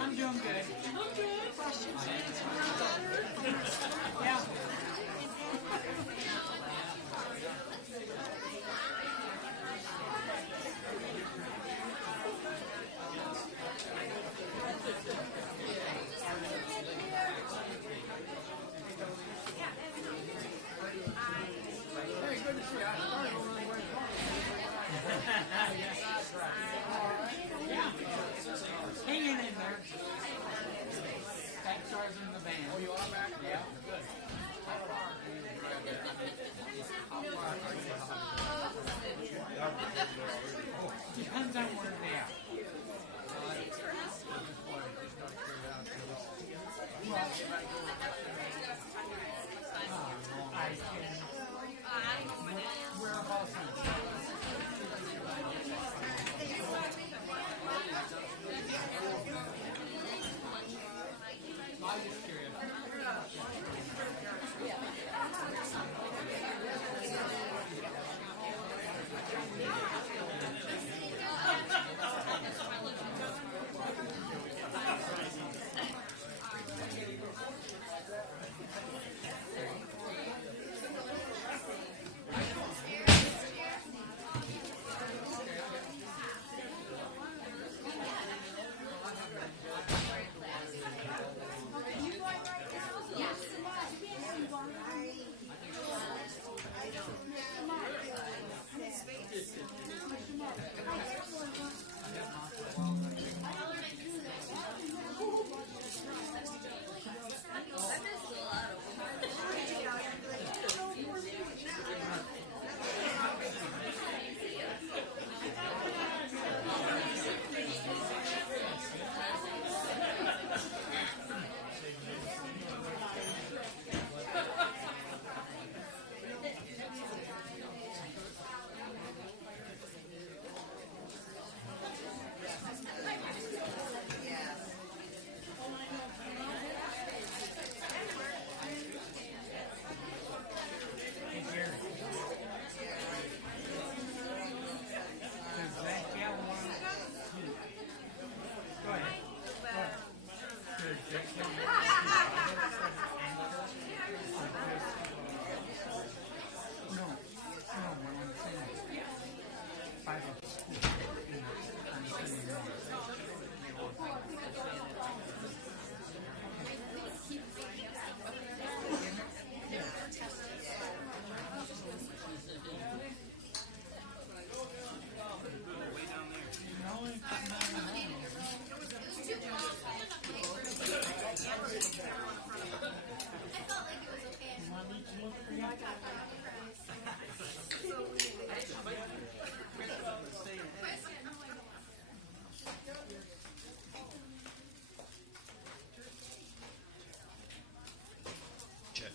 I'm doing good. Questions answered. Yeah. Hanging in there. Thanks, ours in the band. Oh, you are back? Yeah. Good. Depends on where they are. I can. Whereabouts in I'm just curious.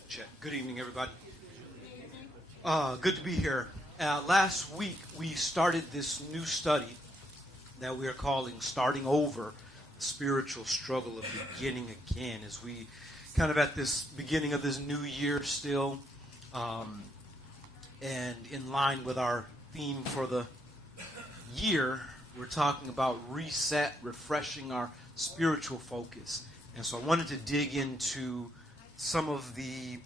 Check. Good evening, everybody. Good to be here. Last week, we started this new study that we are calling Starting Over, the Spiritual Struggle of Beginning Again, as we kind of at this beginning of this new year still, and in line with our theme for the year, we're talking about reset, refreshing our spiritual focus. And so I wanted to dig into some of the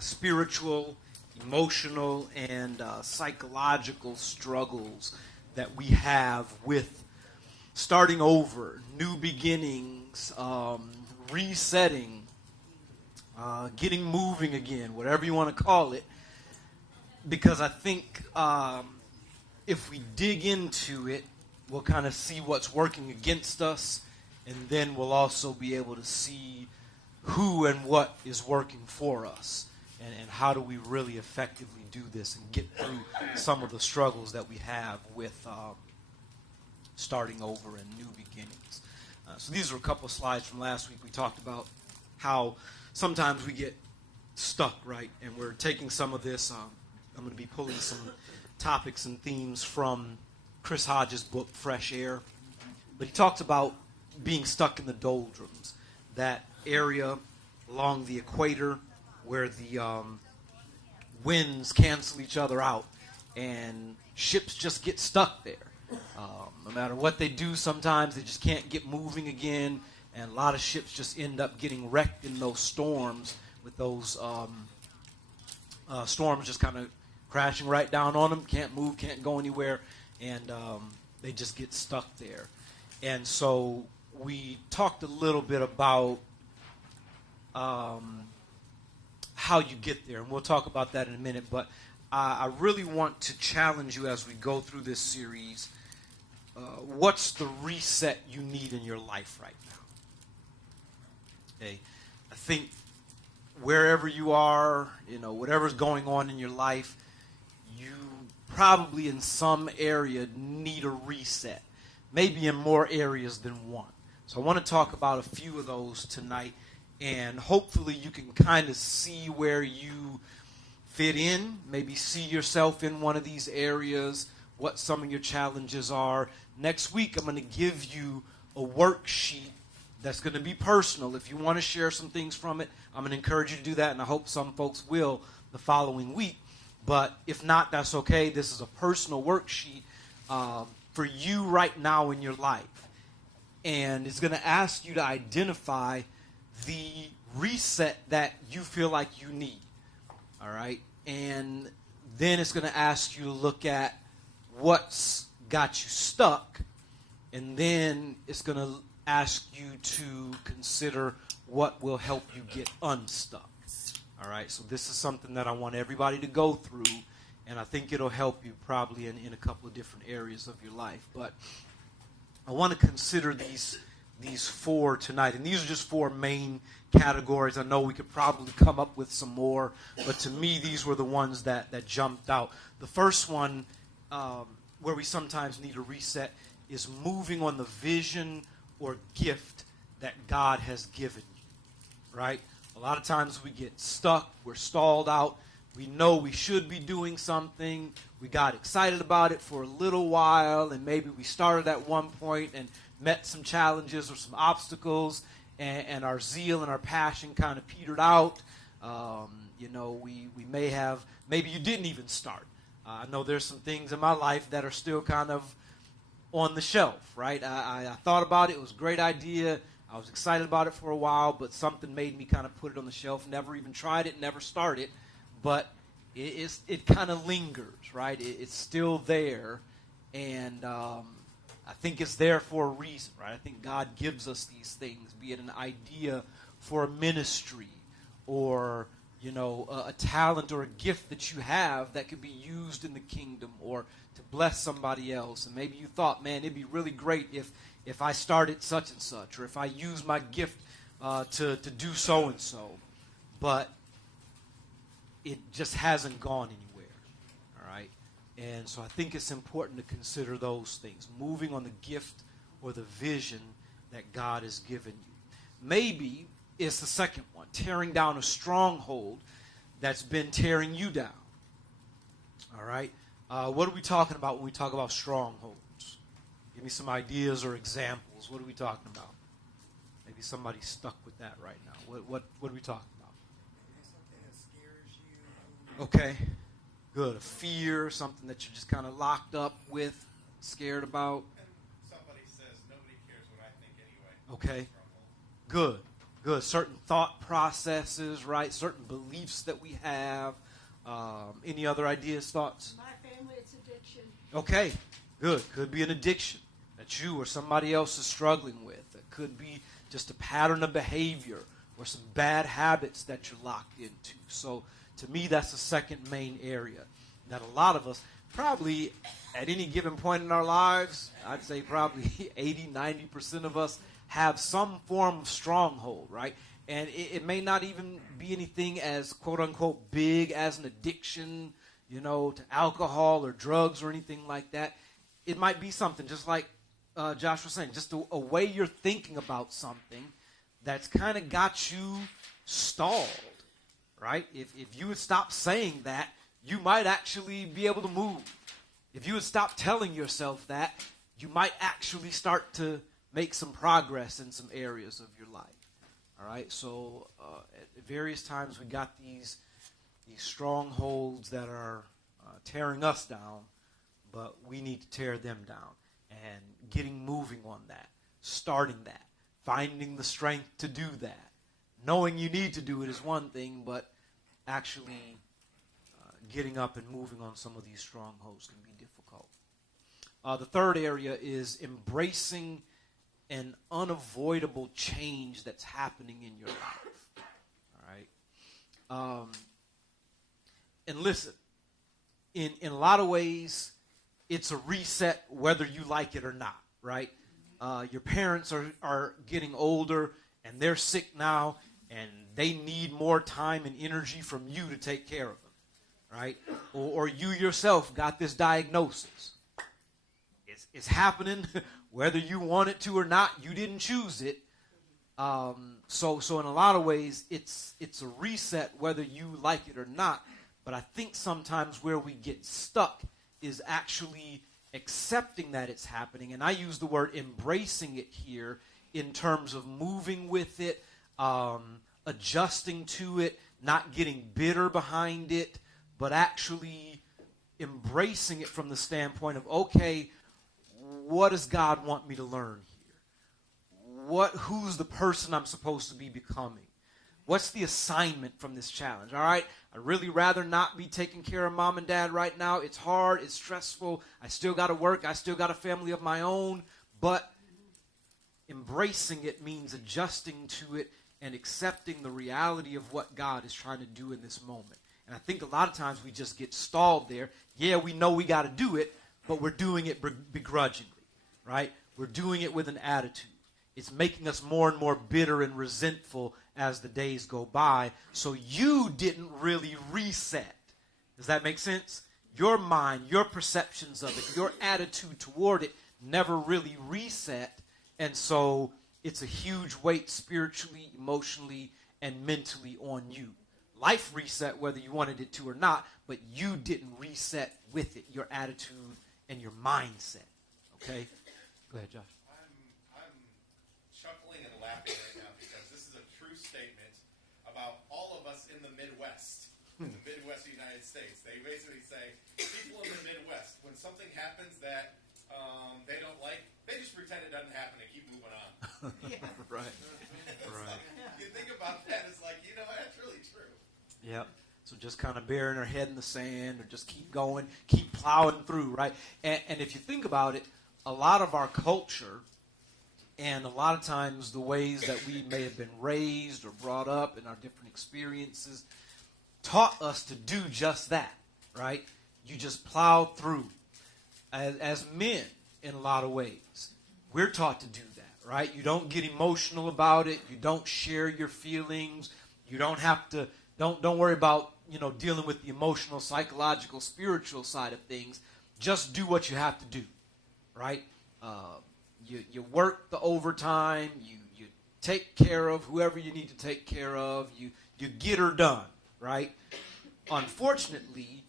spiritual, emotional, and psychological struggles that we have with starting over, new beginnings, resetting, getting moving again, whatever you want to call it. Because I think if we dig into it, we'll kind of see what's working against us, and then we'll also be able to see who and what is working for us, and how do we really effectively do this and get through some of the struggles that we have with starting over and new beginnings. So these are a couple of slides from last week. We talked about how sometimes we get stuck, right? And we're taking some of this. I'm going to be pulling some topics and themes from Chris Hodges' book, Fresh Air. But he talks about being stuck in the doldrums, that area along the equator where the winds cancel each other out and ships just get stuck there. No matter what they do, sometimes they just can't get moving again, and a lot of ships just end up getting wrecked in those storms, with those storms just kind of crashing right down on them, can't move, can't go anywhere, and they just get stuck there. And so we talked a little bit about how you get there, and we'll talk about that in a minute, but I really want to challenge you as we go through this series. What's the reset you need in your life right now? Okay, I think wherever you are, whatever's going on in your life, you probably in some area need a reset, maybe in more areas than one. So I want to talk about a few of those tonight, and hopefully you can kind of see where you fit in, maybe see yourself in one of these areas, what some of your challenges are. Next week, I'm going to give you a worksheet that's going to be personal. If you want to share some things from it, I'm going to encourage you to do that, and I hope some folks will the following week. But if not, that's okay. This is a personal worksheet for you right now in your life. And it's going to ask you to identify the reset that you feel like you need. All right? And then it's going to ask you to look at what's got you stuck. And then it's going to ask you to consider what will help you get unstuck. All right? So this is something that I want everybody to go through. And I think it'll help you probably in a couple of different areas of your life. But I want to consider these four tonight. And these are just four main categories. I know we could probably come up with some more, but to me, these were the ones that jumped out. The first one, where we sometimes need a reset, is moving on the vision or gift that God has given you, right? A lot of times we get stuck, we're stalled out, we know we should be doing something, we got excited about it for a little while, and maybe we started at one point and met some challenges or some obstacles, and our zeal and our passion kind of petered out. We may have, maybe you didn't even start. I know there's some things in my life that are still kind of on the shelf, right? I thought about it. It was a great idea. I was excited about it for a while, but something made me kind of put it on the shelf. Never even tried it, never started. But it kind of lingers, right? It's still there. And I think it's there for a reason, right? I think God gives us these things, be it an idea for a ministry or, a talent or a gift that you have that could be used in the kingdom or to bless somebody else. And maybe you thought, man, it'd be really great if I started such and such, or if I use my gift to do so and so. But it just hasn't gone anywhere, all right? And so I think it's important to consider those things, moving on the gift or the vision that God has given you. Maybe it's the second one, tearing down a stronghold that's been tearing you down. All right? What are we talking about when we talk about strongholds? Give me some ideas or examples. What are we talking about? Maybe somebody's stuck with that right now. What are we talking about? Something that scares you. Okay. Good. A fear, something that you're just kind of locked up with, scared about. And somebody says, nobody cares what I think anyway. Okay. Good. Good. Certain thought processes, right? Certain beliefs that we have. Any other ideas, thoughts? My family, it's addiction. Okay. Good. Could be an addiction that you or somebody else is struggling with. It could be just a pattern of behavior or some bad habits that you're locked into. So to me, that's the second main area that a lot of us, probably at any given point in our lives, I'd say probably 80, 90% of us have some form of stronghold, right? And it may not even be anything as quote-unquote big as an addiction, to alcohol or drugs or anything like that. It might be something, just like Josh was saying, just a way you're thinking about something that's kind of got you stalled. Right? If you would stop saying that, you might actually be able to move. If you would stop telling yourself that, you might actually start to make some progress in some areas of your life. All right, so at various times we got these strongholds that are tearing us down, but we need to tear them down. And getting moving on that, starting that, finding the strength to do that. Knowing you need to do it is one thing, but actually getting up and moving on some of these strongholds can be difficult. The third area is embracing an unavoidable change that's happening in your life. All right? And listen, in a lot of ways, it's a reset whether you like it or not, right? Your parents are getting older, and they're sick now, and they need more time and energy from you to take care of them, right? Or you yourself got this diagnosis. It's happening whether you want it to or not. You didn't choose it. So in a lot of ways, it's a reset whether you like it or not. But I think sometimes where we get stuck is actually accepting that it's happening. And I use the word embracing it here in terms of moving with it, adjusting to it, not getting bitter behind it, but actually embracing it from the standpoint of, okay, what does God want me to learn here? Who's the person I'm supposed to be becoming? What's the assignment from this challenge? All right, I'd really rather not be taking care of mom and dad right now. It's hard. It's stressful. I still got to work. I still got a family of my own. But embracing it means adjusting to it and accepting the reality of what God is trying to do in this moment. And I think a lot of times we just get stalled there. Yeah, we know we got to do it, but we're doing it begrudgingly, right? We're doing it with an attitude. It's making us more and more bitter and resentful as the days go by. So you didn't really reset. Does that make sense? Your mind, your perceptions of it, your attitude toward it never really reset. And so it's a huge weight spiritually, emotionally, and mentally on you. Life reset whether you wanted it to or not, but you didn't reset with it, your attitude and your mindset. Okay? Go ahead, Josh. I'm chuckling and laughing right now because this is a true statement about all of us in the Midwest, in the Midwest United States. They basically say people in the Midwest, when something happens that they don't like, they just pretend it doesn't happen and keep moving on. Right. Like, you think about that, it's like, that's really true. Yep. So just kind of burying our head in the sand or just keep going, keep plowing through, right? And if you think about it, a lot of our culture and a lot of times the ways that we may have been raised or brought up in our different experiences taught us to do just that, right? You just plow through. As men, in a lot of ways, we're taught to do that, right? You don't get emotional about it. You don't share your feelings. You don't have to, don't worry about, dealing with the emotional, psychological, spiritual side of things. Just do what you have to do, right? You work the overtime. You take care of whoever you need to take care of. You get her done, right? Unfortunately,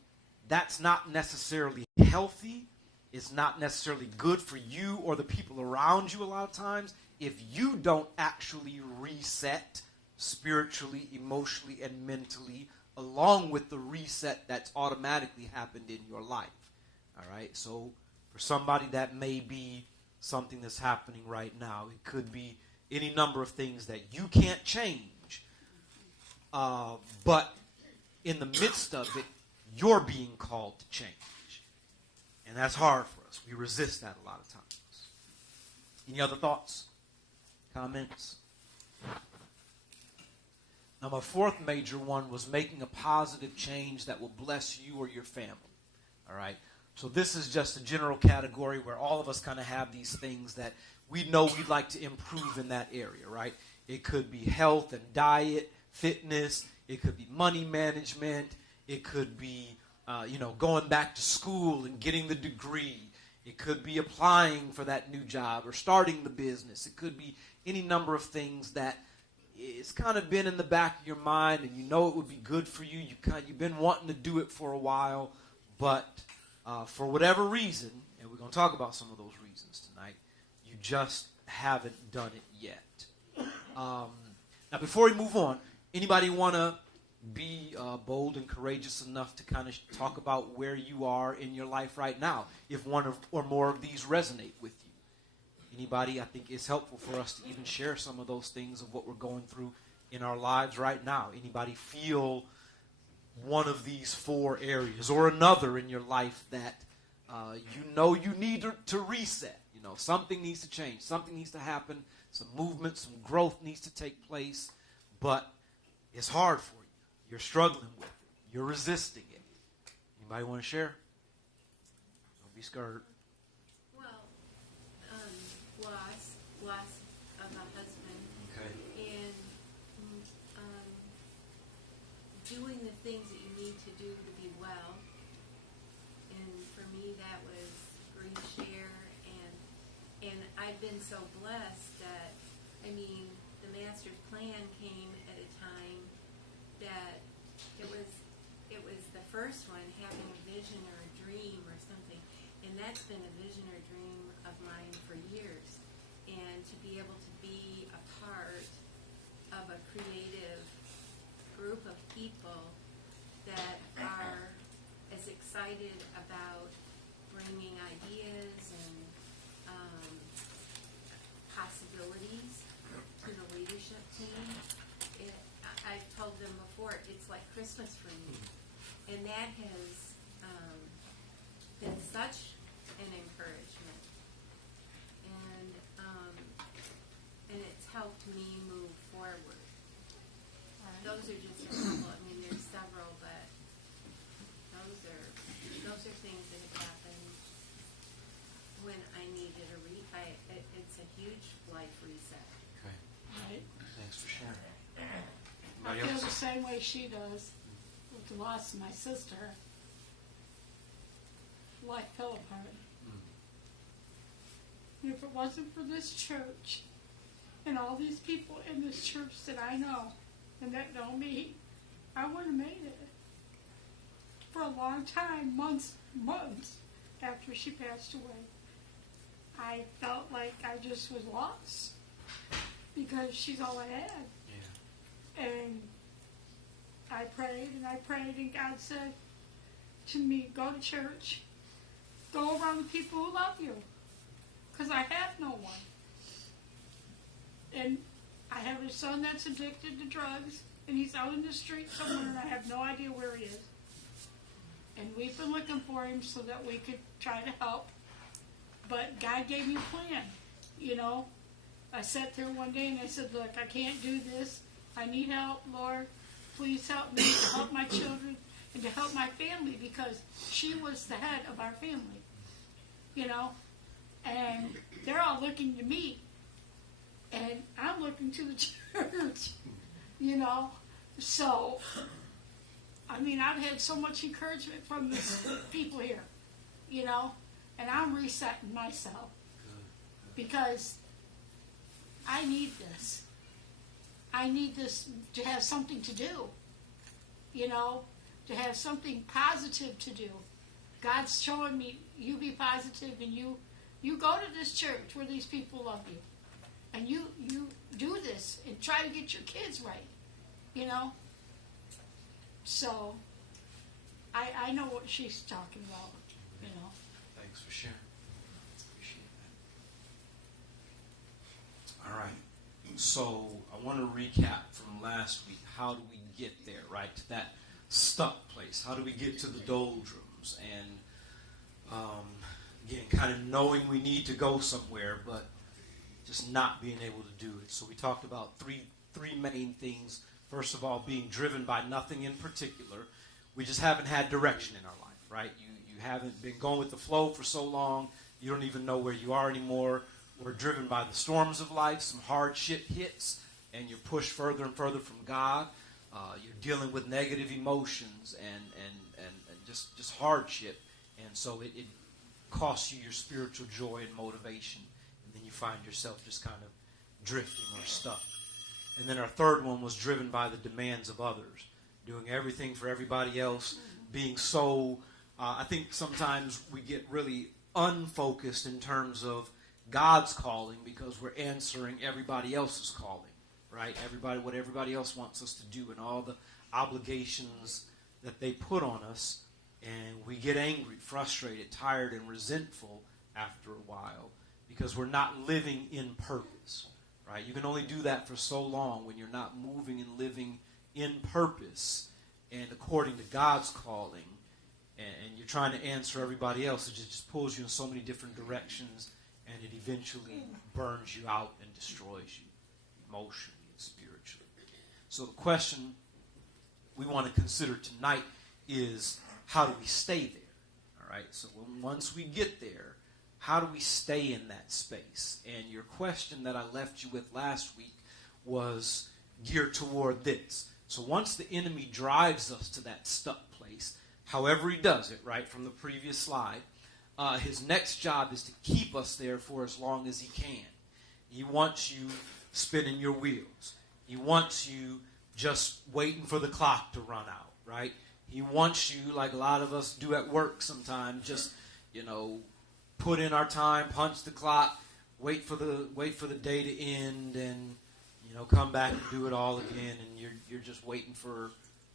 that's not necessarily healthy. It's not necessarily good for you or the people around you a lot of times if you don't actually reset spiritually, emotionally, and mentally along with the reset that's automatically happened in your life. All right? So for somebody that may be something that's happening right now, it could be any number of things that you can't change. But in the midst of it, you're being called to change. And that's hard for us. We resist that a lot of times. Any other thoughts? Comments? Now, my fourth major one was making a positive change that will bless you or your family. All right? So this is just a general category where all of us kind of have these things that we know we'd like to improve in that area, right? It could be health and diet, fitness. It could be money management. It could be going back to school and getting the degree. It could be applying for that new job or starting the business. It could be any number of things that it's kind of been in the back of your mind and you know it would be good for you. You've been wanting to do it for a while, but for whatever reason, and we're going to talk about some of those reasons tonight, you just haven't done it yet. Now, before we move on, anybody want to be bold and courageous enough to kind of talk about where you are in your life right now, if one or more of these resonate with you? Anybody? I think it's helpful for us to even share some of those things of what we're going through in our lives right now. Anybody feel one of these 4 areas or another in your life that you need to reset? Something needs to change. Something needs to happen. Some movement, some growth needs to take place. But it's hard for you. You're struggling with it. You're resisting it. Anybody want to share? Don't be scared. Well, loss of a husband. Okay. And doing the things that you need to do to be well. And for me, that was grief share. And I've been so blessed that, the Master's Plan came at a time that it was the first one, having a vision or a dream or something. And that's been a vision or dream of mine for years. And to be able to be a part of a creative group of people that are as excited about bringing ideas and possibilities to the leadership team. I've told them before, it's like Christmas for me. And that has been such an encouragement. And it's helped me move forward. Those are just a couple. There's several, but those are things that have happened when I needed it's a huge life reset. Okay. Right? Thanks for sharing. I Anybody feel the else? same way she does with the loss of my sister. Life fell apart. And if it wasn't for this church and all these people in this church that I know and that know me, I wouldn't have made it. For a long time, months after she passed away, I felt like I just was lost because she's all I had. Yeah. And I prayed and God said to me, go to church, go around the people who love you, because I have no one. And I have a son that's addicted to drugs, and he's out in the street somewhere, and I have no idea where he is. And we've been looking for him so that we could try to help. But God gave me a plan, I sat there one day and I said, look, I can't do this. I need help, Lord. Please help me to help my children and to help my family, because she was the head of our family, And they're all looking to me. And I'm looking to the church, So, I've had so much encouragement from the people here, And I'm resetting myself because I need this. I need this to have something to do, to have something positive to do. God's showing me, you be positive and you go to this church where these people love you. And you do this and try to get your kids right, So, I know what she's talking about, Thanks for sharing. Appreciate that. All right. So I want to recap from last week. How do we get there, right? To that stuck place. How do we get to the doldrums? And again, kind of knowing we need to go somewhere, but just not being able to do it. So we talked about three main things. First of all, being driven by nothing in particular. We just haven't had direction in our life, right? You haven't been going with the flow for so long. You don't even know where you are anymore. We're driven by the storms of life. Some hardship hits, and you're pushed further and further from God. You're dealing with negative emotions and just hardship. And so it costs you your spiritual joy and motivation. And then you find yourself just kind of drifting or stuck. And then our third one was driven by the demands of others. Doing everything for everybody else. Being so I think sometimes we get really unfocused in terms of God's calling because we're answering everybody else's calling, right? What everybody else wants us to do and all the obligations that they put on us, and we get angry, frustrated, tired, and resentful after a while because we're not living in purpose, right? You can only do that for so long when you're not moving and living in purpose and according to God's calling, and you're trying to answer everybody else. It just pulls you in so many different directions, and it eventually burns you out and destroys you emotionally and spiritually. So the question we want to consider tonight is, how do we stay there? All right. So once we get there, how do we stay in that space? And your question that I left you with last week was geared toward this. So once the enemy drives us to that stuck place, however he does it, right, from the previous slide, his next job is to keep us there for as long as he can. He wants you spinning your wheels. He wants you just waiting for the clock to run out, right? He wants you, like a lot of us do at work sometimes, just, put in our time, punch the clock, wait for the day to end, and come back and do it all again, and you're just waiting for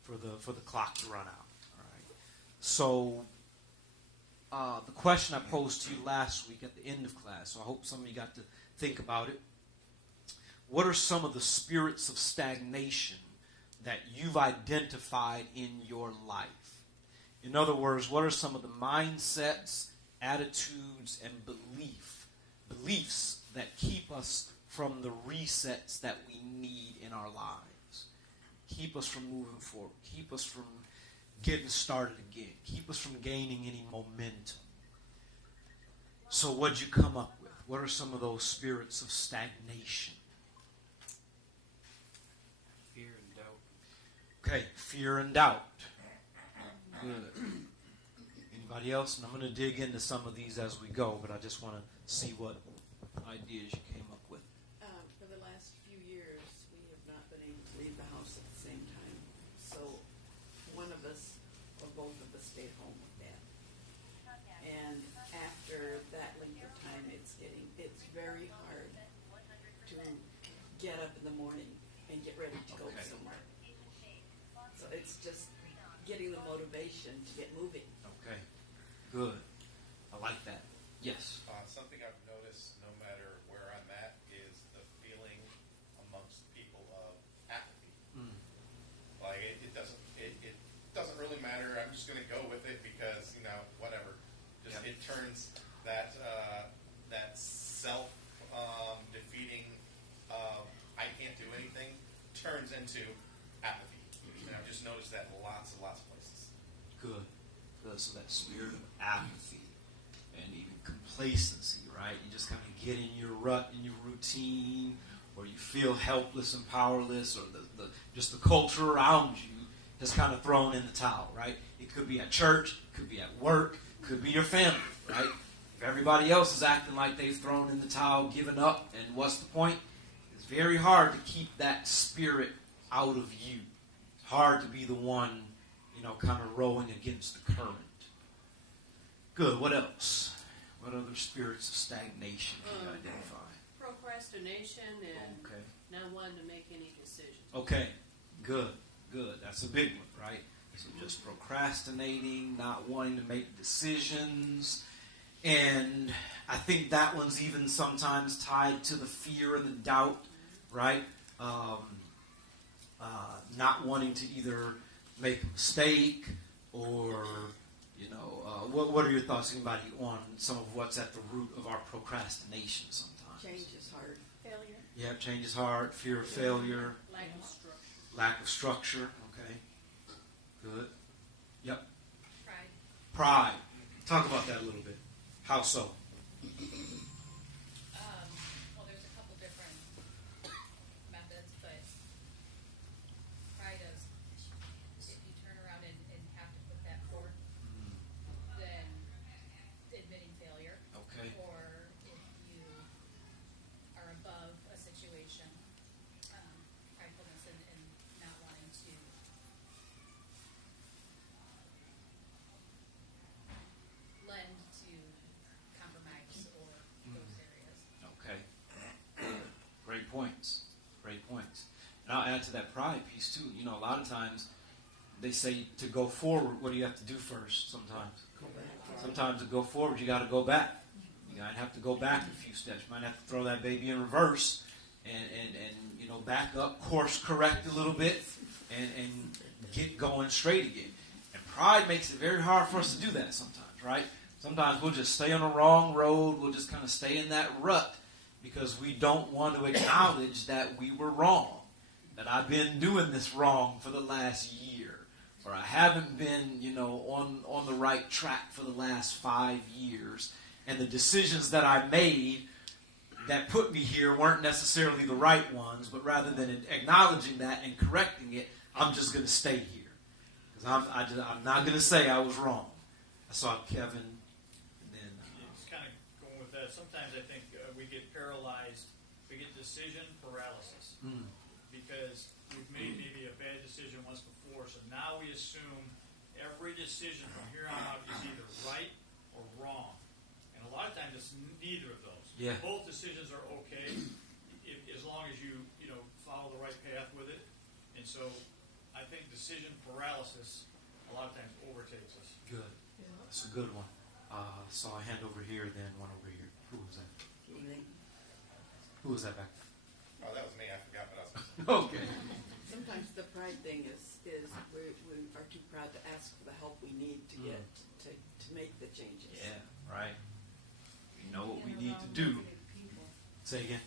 the clock to run out. All right. So the question I posed to you last week at the end of class, so I hope some of you got to think about it. What are some of the spirits of stagnation that you've identified in your life? In other words, what are some of the mindsets, attitudes, and beliefs that keep us from the resets that we need in our lives? Keep us from moving forward. Keep us from getting started again. Keep us from gaining any momentum. So what'd you come up with? What are some of those spirits of stagnation? Fear and doubt. Okay, fear and doubt. Good. Anybody else? And I'm going to dig into some of these as we go, but I just want to see what ideas you came up with. For the last few years, we have not been able to leave the house at the same time. So one of us, or both of us, stayed home with Dad. And after that length of time, it's very hard to get up in the morning and get ready to go somewhere. So it's just getting the motivation to get moving. Okay, good. I like that. Yes. Something I've noticed, no matter where I'm at, is the feeling amongst people of apathy. Like it doesn't really matter. I'm just going to go with it because whatever. Just It turns that that self defeating I can't do anything turns into apathy. And I've just noticed that in lots and lots of places. Good. So that spirit of apathy and even complacency, right? You just kind of get in your rut, in your routine, or you feel helpless and powerless, or just the culture around you has kind of thrown in the towel, right? It could be at church, it could be at work, it could be your family, right? If everybody else is acting like they've thrown in the towel, given up, and what's the point? It's very hard to keep that spirit out of you. It's hard to be the one kind of rowing against the current. Good. What else? What other spirits of stagnation can you identify? Procrastination and Okay. not wanting to make any decisions. Okay. Good. That's a big one, right? So just procrastinating, not wanting to make decisions. And I think that one's even sometimes tied to the fear and the doubt, right? Not wanting to either make a mistake or, what are your thoughts, anybody, on some of what's at the root of our procrastination sometimes? Change is hard. Failure. Yeah, change is hard, fear of failure, Lack of structure. Okay. Good. Yep. Pride. Talk about that a little bit. How so? Well, there's a couple different methods, but pride is if you turn around and have to put that forth, then admitting failure. Okay. Or if you are above a situation, pridefulness and not wanting to to that pride piece too. You know, a lot of times they say to go forward, what do you have to do first? Sometimes to go forward, you got to go back. You might have to go back a few steps. You might have to throw that baby in reverse and you know, back up, course correct a little bit, and get going straight again. And pride makes it very hard for us to do that sometimes, right? Sometimes we'll just stay on the wrong road. We'll just kind of stay in that rut because we don't want to acknowledge that we were wrong, that I've been doing this wrong for the last year, or I haven't been, you know, on the right track for the last 5 years, and the decisions that I made that put me here weren't necessarily the right ones, but rather than acknowledging that and correcting it, I'm just going to stay here. Because I'm not going to say I was wrong. I saw Kevin, and then... It's kind of going with that. Sometimes I think we get paralyzed. We get decision paralysis. Because we've made maybe a bad decision once before, so now we assume every decision from here on out is either right or wrong. And a lot of times it's neither of those. Yeah. Both decisions are okay as long as you follow the right path with it. And so I think decision paralysis a lot of times overtakes us. Good. That's a good one. Saw a hand over here, then one over here. Who was that? Who was that back there? Oh, that was me. I forgot what I was going to say. Okay. Sometimes the pride thing is we are too proud to ask for the help we need to get to make the changes. Yeah, right. We know what we need to do. Say again.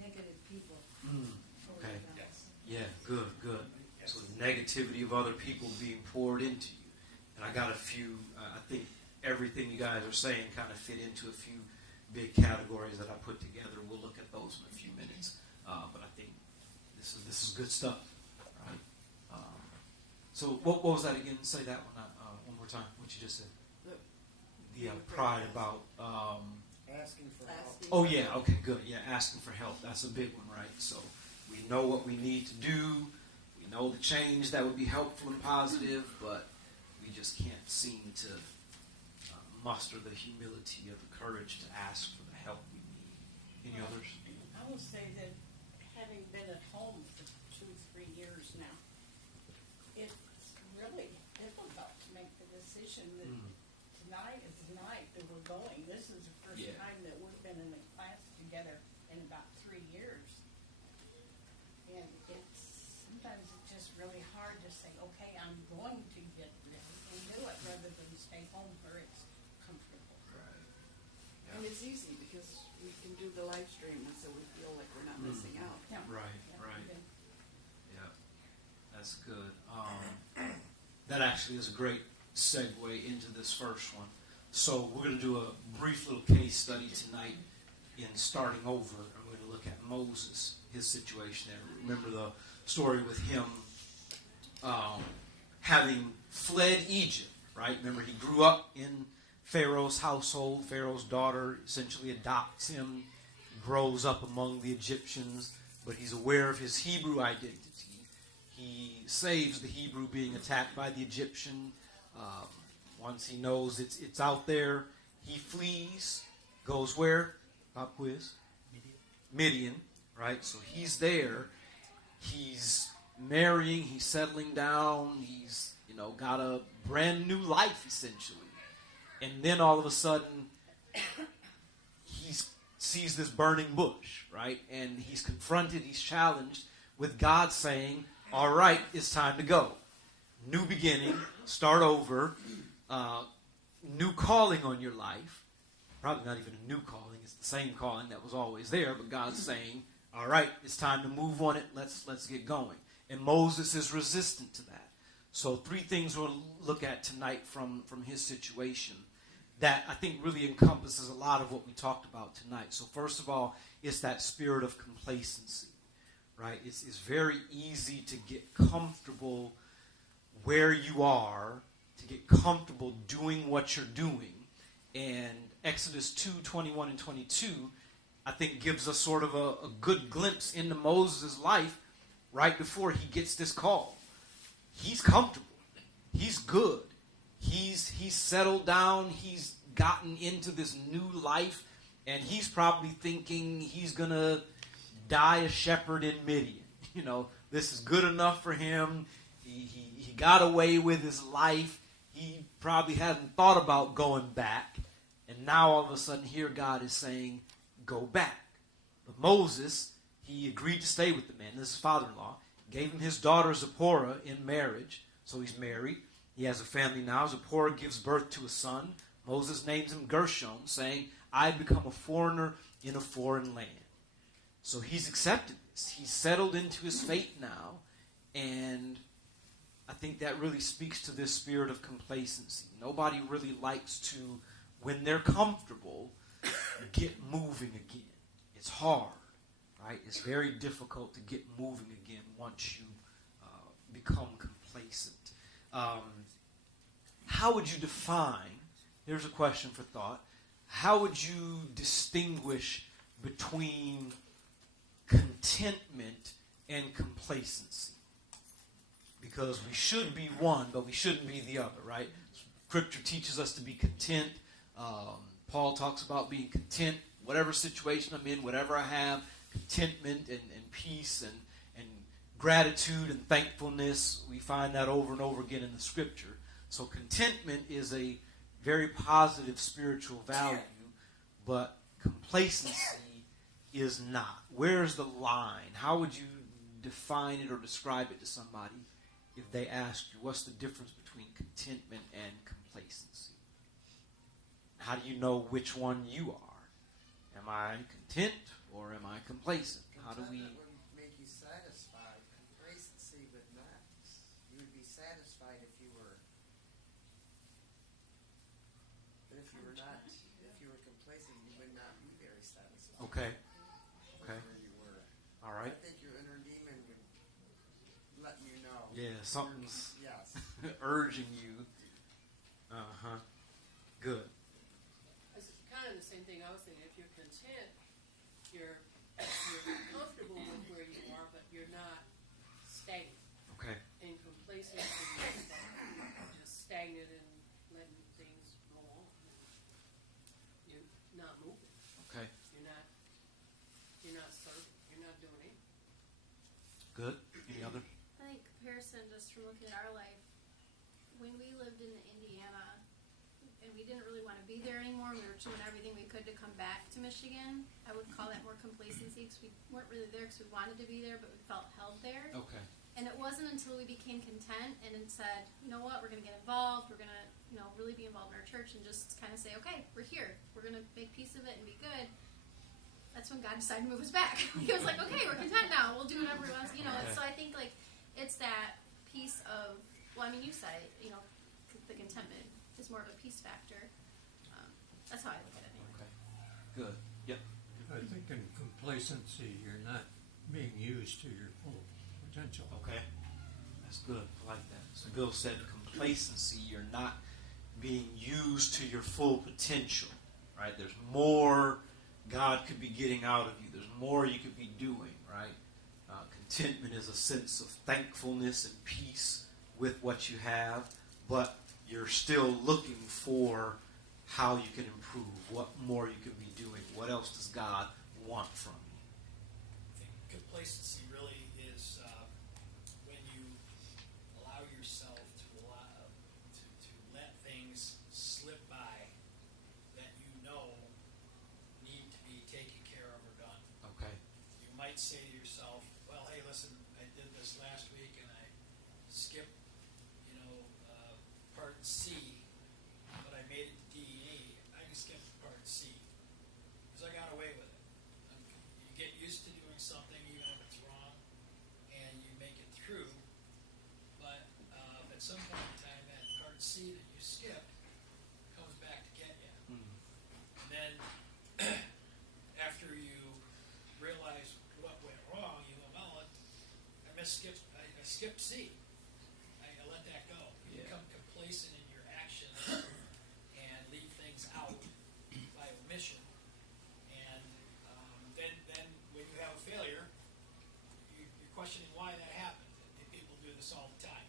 Negative people. Okay. Yes. Yeah, good. So the negativity of other people being poured into you. And I got a few, I think everything you guys are saying kind of fit into a few big categories that I put together. We'll look at those in a few minutes. But I think this is good stuff. Right? So what was that again? Say that one more time, what you just said. The pride about... Asking for help. Oh, yeah, okay, good. Yeah, asking for help. That's a big one, right? So we know what we need to do. We know the change that would be helpful and positive, but we just can't seem to muster the humility or the courage to ask for the help we need. Any others? I will say that having been at home for 2-3 years now, it's really difficult to make the decision that tonight is the night that we're going. This is the first time that we've been in a class together in about 3 years. And sometimes it's just really hard to say, okay, I'm going to get ready and do it rather than stay home where it's comfortable. Right. And it's easy because we can do the live stream, and so we feel like we're not missing out. Yeah. Right. Yeah. Yeah, that's good. That actually is a great segue into this first one. So we're going to do a brief little case study tonight in starting over. I'm going to look at Moses, his situation there. Remember the story with him having fled Egypt, right? Remember, he grew up in Pharaoh's household. Pharaoh's daughter essentially adopts him, grows up among the Egyptians, but he's aware of his Hebrew identity. He saves the Hebrew being attacked by the Egyptian. Once he knows it's out there, he flees, goes where? Pop quiz? Midian, right? So he's there. He's marrying. He's settling down. He's, got a brand new life, essentially. And then all of a sudden, he sees this burning bush, right? And he's confronted, he's challenged with God saying, all right, it's time to go. New beginning, start over, new calling on your life. Probably not even a new calling. It's the same calling that was always there, but God's saying, all right, it's time to move on it. Let's get going. And Moses is resistant to that. So 3 things we'll look at tonight from his situation that I think really encompasses a lot of what we talked about tonight. So first of all, it's that spirit of complacency, right? It's very easy to get comfortable where you are, to get comfortable doing what you're doing. And Exodus 2:21 and 22, I think, gives us sort of a good glimpse into Moses' life right before he gets this call. He's comfortable. He's good. He's settled down. He's gotten into this new life. And he's probably thinking he's going to die a shepherd in Midian. This is good enough for him. He got away with his life. He probably hadn't thought about going back. And now all of a sudden here God is saying, go back. But Moses, he agreed to stay with the man. This is his father-in-law. Gave him his daughter Zipporah in marriage. So he's married. He has a family now. Zipporah gives birth to a son. Moses names him Gershom, saying, I become a foreigner in a foreign land. So he's accepted this. He's settled into his fate now. And I think that really speaks to this spirit of complacency. Nobody really likes to, when they're comfortable, get moving again. It's hard, right? It's very difficult to get moving again once you become complacent. How would you define, here's a question for thought, how would you distinguish between contentment and complacency? Because we should be one, but we shouldn't be the other, right? Scripture teaches us to be content. Paul talks about being content, whatever situation I'm in, whatever I have, contentment and peace and gratitude and thankfulness. We find that over and over again in the Scripture. So contentment is a very positive spiritual value, but complacency is not. Where's the line? How would you define it or describe it to somebody if they asked you, what's the difference between contentment and complacency? How do you know which one you are? Am I content or am I complacent? How do we... Contentment would make you satisfied. Complacency would not. You would be satisfied if you were... But if you were not, if you were complacent, you would not be very satisfied. Okay. Okay. Where you were. All right. I think your inner demon would let you know. Yeah, something's Yes. urging you. Uh-huh. Good. It's kind of the same thing I was thinking. If you're content, you're comfortable with where you are, but you're not stagnant. Okay. And complacency is just stagnant and letting things go on. You're not moving. Okay. You're not serving. You're not doing anything. Good. Any other? I think comparison, just from looking at our life, when we lived in Indiana, and we didn't really want to be there anymore, we were doing everything we could to come back to Michigan. I would call that more complacency because we weren't really there because we wanted to be there, but we felt held there. Okay. And it wasn't until we became content and then said, you know what, we're going to get involved, we're going to, really be involved in our church and just kind of say, okay, we're here, we're going to make peace of it and be good. That's when God decided to move us back. He was like, okay, we're content now, we'll do whatever we want, Okay. So I think, it's that piece of, you said it, the contentment is more of a peace factor. That's how I look at it anyway. Okay. Good. Yep. I think in complacency, you're not being used to your full potential. Okay. That's good. I like that. So Bill said complacency, you're not being used to your full potential, right? There's more God could be getting out of you. There's more you could be doing, right? Contentment is a sense of thankfulness and peace with what you have, but you're still looking for how you can improve, what more you can be doing, what else does God want from you. I think complacency really is when you allow yourself to let things slip by that you know need to be taken care of or done. Okay. You might say to yourself, well, hey, listen, I did this last week and I skipped, part C, but I made it to D and E. I can skip part C because I got away with it. You get used to doing something even if it's wrong, and you make it through. But at some point in time, that part C that you skipped comes back to get you. And then after you realize what went wrong, you go, well, I skipped C. I let that go. You become complacent in your actions and leave things out by omission. And then when you have a failure, you're questioning why that happened. And people do this all the time.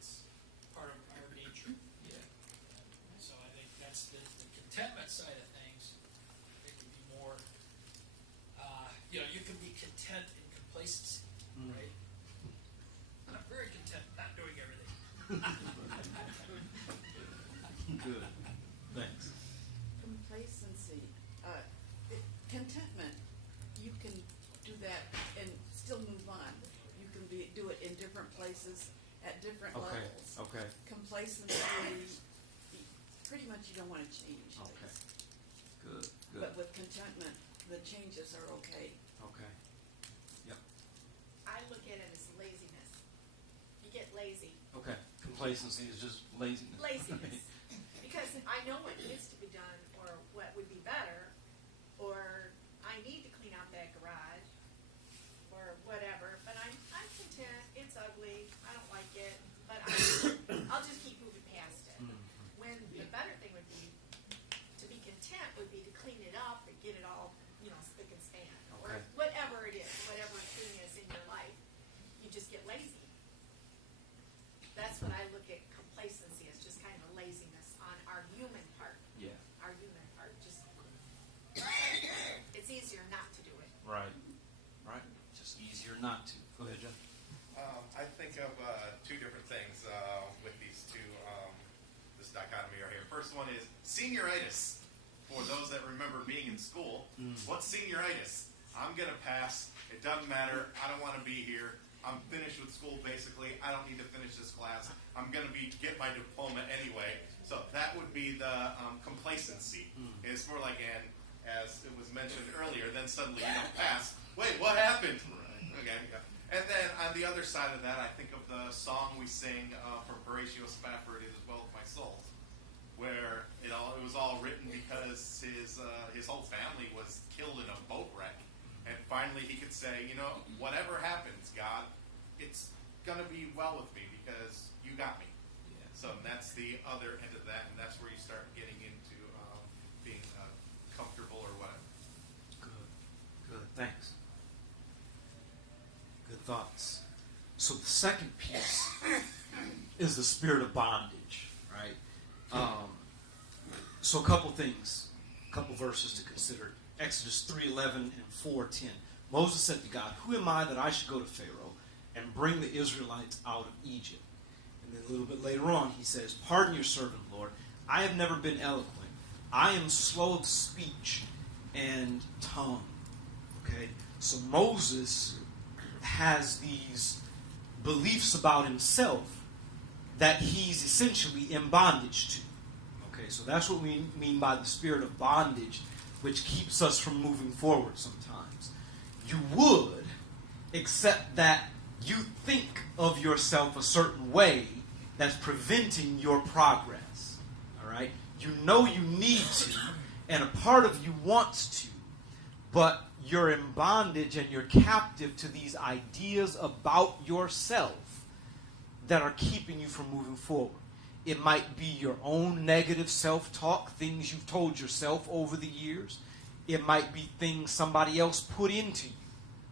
It's part of our nature. Yeah. So I think that's the contentment side of things. It can be more, you can be content in complacency, right? Good. Thanks. Complacency, contentment, you can do that and still move on. You can do it in different places at different Okay. levels. Okay. Complacency, pretty much you don't want to change Okay. things. Good. Good. But with contentment, the changes are okay. Okay. Yep. I look at it as laziness. You get lazy. Okay. Complacency is just laziness. Laziness. Because I know what needs to be done or what would be better, or I need to clean out that garage or whatever, but I'm content. It's ugly. I don't like it, but I'll just keep moving past it. When the better thing would be to be content would be to clean it up and get it all, spick and span, or Okay. whatever it is, whatever thing is in your life. You just get lazy. That's what I look at complacency as, just kind of laziness on our human part. Yeah. Our human part, just it's easier not to do it. Right. Right. Just easier not to. Go ahead, Jeff. I think of two different things with these two, this dichotomy right here. First one is senioritis. For those that remember being in school, what's senioritis? I'm going to pass. It doesn't matter. I don't want to be here. I'm finished with school, basically. I don't need to finish this class. I'm going to get my diploma anyway. So that would be the complacency. It's more like, and as it was mentioned earlier, then suddenly you don't pass. Wait, what happened? Okay. Yeah. And then on the other side of that, I think of the song we sing from Horatio Spafford, "It Is Well With My Soul," where it was all written because his whole family was killed in a boat wreck. And finally he could say, whatever happens, God, it's going to be well with me because you got me. Yeah. So that's the other end of that, and that's where you start getting into being comfortable or whatever. Good. Good. Thanks. Good thoughts. So the second piece is the spirit of bondage, right? So a couple things, a couple verses to consider. Exodus 3:11 and 4:10. Moses said to God, "Who am I that I should go to Pharaoh and bring the Israelites out of Egypt?" And then a little bit later on, he says, "Pardon your servant, Lord. I have never been eloquent. I am slow of speech and tongue." Okay? So Moses has these beliefs about himself that he's essentially in bondage to. Okay, so that's what we mean by the spirit of bondage, which keeps us from moving forward sometimes. You would, except that you think of yourself a certain way that's preventing your progress. All right? You know you need to, and a part of you wants to, but you're in bondage and you're captive to these ideas about yourself that are keeping you from moving forward. It might be your own negative self-talk, things you've told yourself over the years. It might be things somebody else put into you,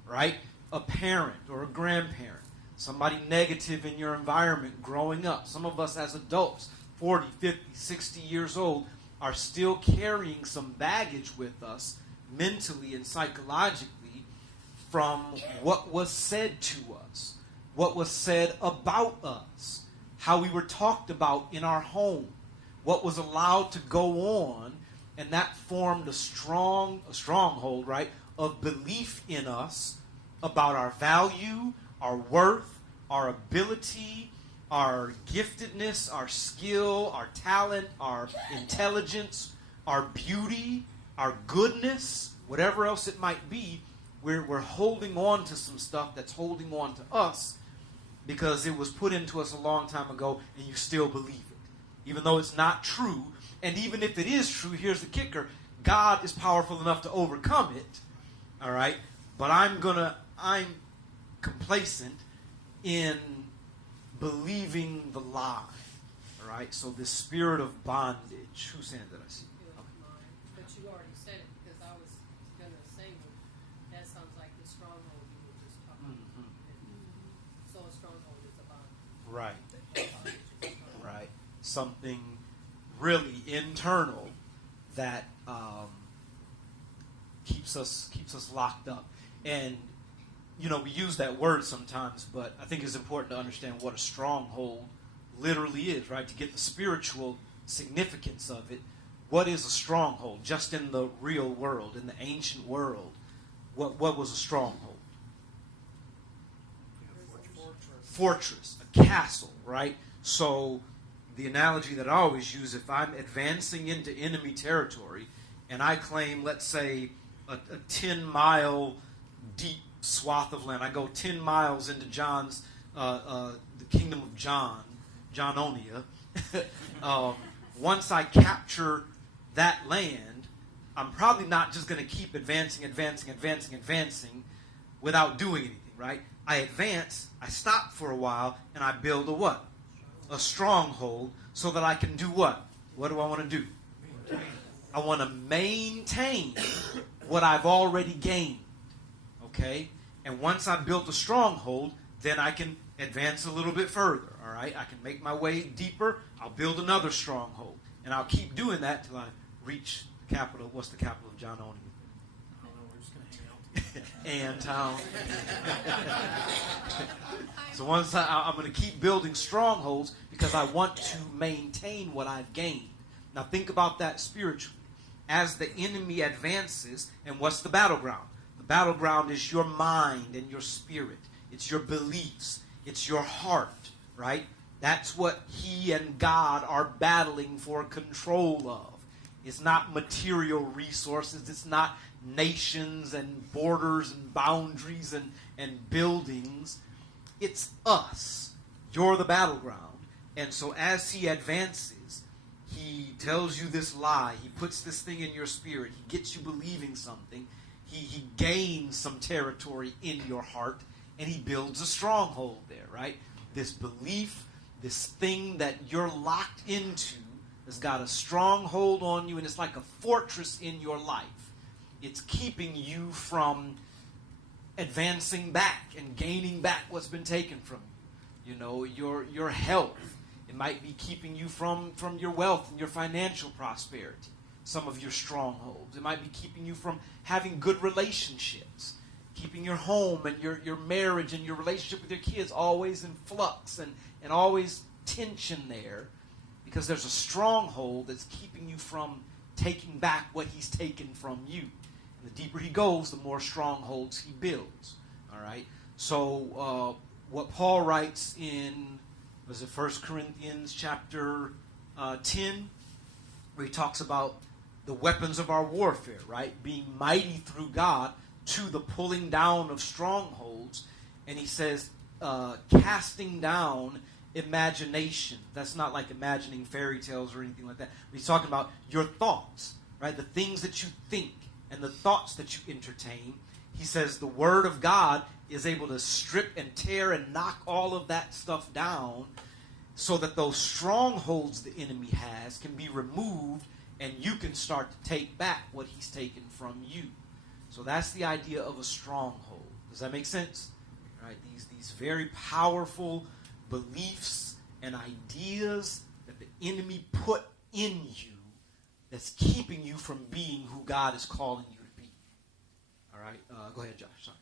right? A parent or a grandparent, somebody negative in your environment growing up. Some of us as adults, 40, 50, 60 years old, are still carrying some baggage with us mentally and psychologically from what was said to us, what was said about us, how we were talked about in our home, what was allowed to go on, and that formed a stronghold, right, of belief in us about our value, our worth, our ability, our giftedness, our skill, our talent, our intelligence, our beauty, our goodness, whatever else it might be. We're holding on to some stuff that's holding on to us because it was put into us a long time ago and you still believe it. Even though it's not true, and even if it is true, here's the kicker, God is powerful enough to overcome it, all right? But I'm complacent in believing the lie, all right? So the spirit of bondage. Who's saying that I see? It was mine, but you already said it because I was going to say that sounds like the stronghold you were just talking about. So a stronghold is a bond. Right. Right. Something really internal that keeps us locked up. And we use that word sometimes, but I think it's important to understand what a stronghold literally is, right? To get the spiritual significance of it, what is a stronghold? Just in the real world, in the ancient world, what was a stronghold? Fortress, a castle, right? So the analogy that I always use, if I'm advancing into enemy territory and I claim, let's say, a 10-mile deep swath of land, I go 10 miles into John's, the kingdom of Johnonia. Once I capture that land, I'm probably not just going to keep advancing without doing anything, right? I advance, I stop for a while, and I build a what? A stronghold, so that I can do what? What do I want to do? I want to maintain what I've already gained, okay? And once I've built a stronghold, then I can advance a little bit further, all right? I can make my way deeper. I'll build another stronghold. And I'll keep doing that till I reach the capital. What's the capital of Johnonia? I don't know, we're just going to hang out. Antown. So once I'm going to keep building strongholds because I want to maintain what I've gained. Now think about that spiritually. As the enemy advances, and what's the battleground? The battleground is your mind and your spirit. It's your beliefs. It's your heart, right? That's what he and God are battling for control of. It's not material resources. It's not nations and borders and boundaries and buildings. It's us. You're the battleground. And so as he advances, he tells you this lie. He puts this thing in your spirit. He gets you believing something. He gains some territory in your heart, and he builds a stronghold there, right? This belief, this thing that you're locked into has got a stronghold on you, and it's like a fortress in your life. It's keeping you from advancing back and gaining back what's been taken from you. You know, your health. It might be keeping you from your wealth and your financial prosperity. Some of your strongholds. It might be keeping you from having good relationships. Keeping your home and your marriage and your relationship with your kids always in flux and always tension there, because there's a stronghold that's keeping you from taking back what he's taken from you. And the deeper he goes, the more strongholds he builds. All right? So what Paul writes in, was it 1 Corinthians chapter 10, where he talks about the weapons of our warfare, right? Being mighty through God to the pulling down of strongholds. And he says, casting down imagination. That's not like imagining fairy tales or anything like that. He's talking about your thoughts, right? The things that you think and the thoughts that you entertain. He says the Word of God is able to strip and tear and knock all of that stuff down so that those strongholds the enemy has can be removed and you can start to take back what he's taken from you. So that's the idea of a stronghold. Does that make sense? Right? These very powerful beliefs and ideas that the enemy put in you that's keeping you from being who God is calling you to be. All right? Go ahead, Josh. Sorry.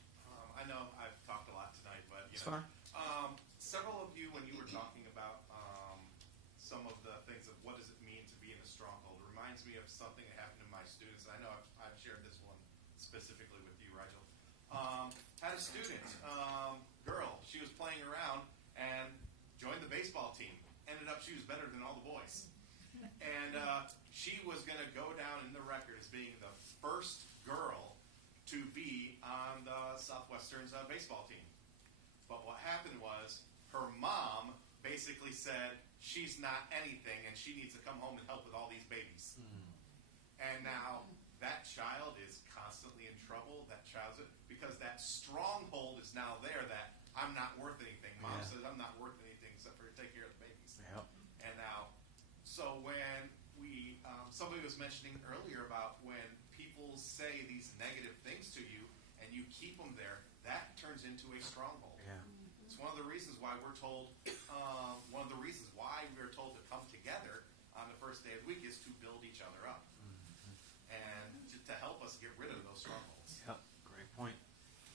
I know I've talked a lot tonight, but It's fine. Several of you, when you were talking about some of the things of what does it mean to be in a stronghold, it reminds me of something that happened to my students. I know I've shared this one specifically with you, Rigel. Had a student, girl, she was playing around and joined the baseball team. Ended up she was better than all the boys. And she was going to go down in the record as being the first girl to be on the Southwestern's baseball team. But what happened was her mom basically said she's not anything and she needs to come home and help with all these babies. And now that child is constantly in trouble. That child's because that stronghold is now there that I'm not worth anything. Mom says I'm not worth anything except for to take care of the babies. Yep. And now, so when we, somebody was mentioning earlier about when people say these negative things to you and you keep them there, that turns into a stronghold. Yeah. It's one of the reasons why we're told, to come together on the first day of the week is to build each other up and to help us get rid of those strongholds. Yep. Great point.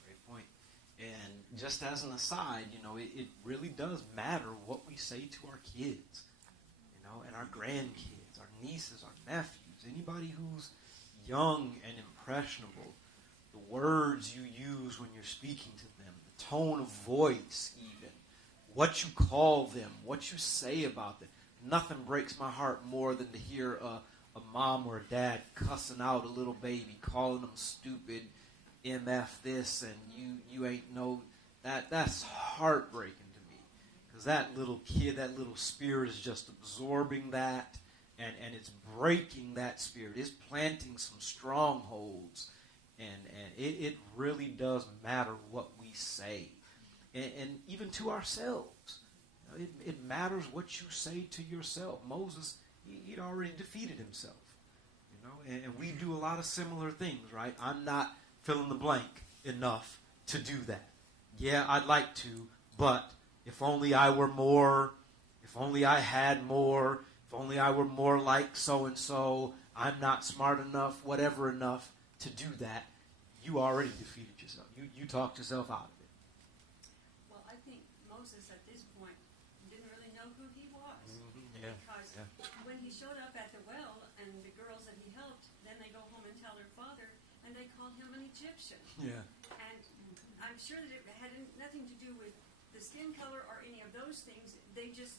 Great point. And just as an aside, it really does matter what we say to our kids, and our grandkids, our nieces, our nephews, anybody who's young and impressionable. The words you use when you're speaking to them, the tone of voice even, what you call them, what you say about them. Nothing breaks my heart more than to hear a mom or a dad cussing out a little baby, calling them stupid, MF this, and you ain't no... That's heartbreaking to me, because that little kid, that little spirit is just absorbing that, and it's breaking that spirit. It's planting some strongholds, and it really does matter what we say, and even to ourselves. It matters what you say to yourself. Moses, he'd already defeated himself, and we do a lot of similar things, right? I'm not fill in the blank enough to do that. Yeah, I'd like to, but if only I were more, if only I had more, if only I were more like so-and-so, I'm not smart enough, whatever enough to do that, you already defeated yourself. You talked yourself out of it. Well, I think Moses at this point didn't really know who he was. Yeah, because when he showed up at the well and the girls that he helped, then they go home and tell their father, and they call him an Egyptian. Yeah. And I'm sure that it had nothing to do with the skin color or any of those things. They just,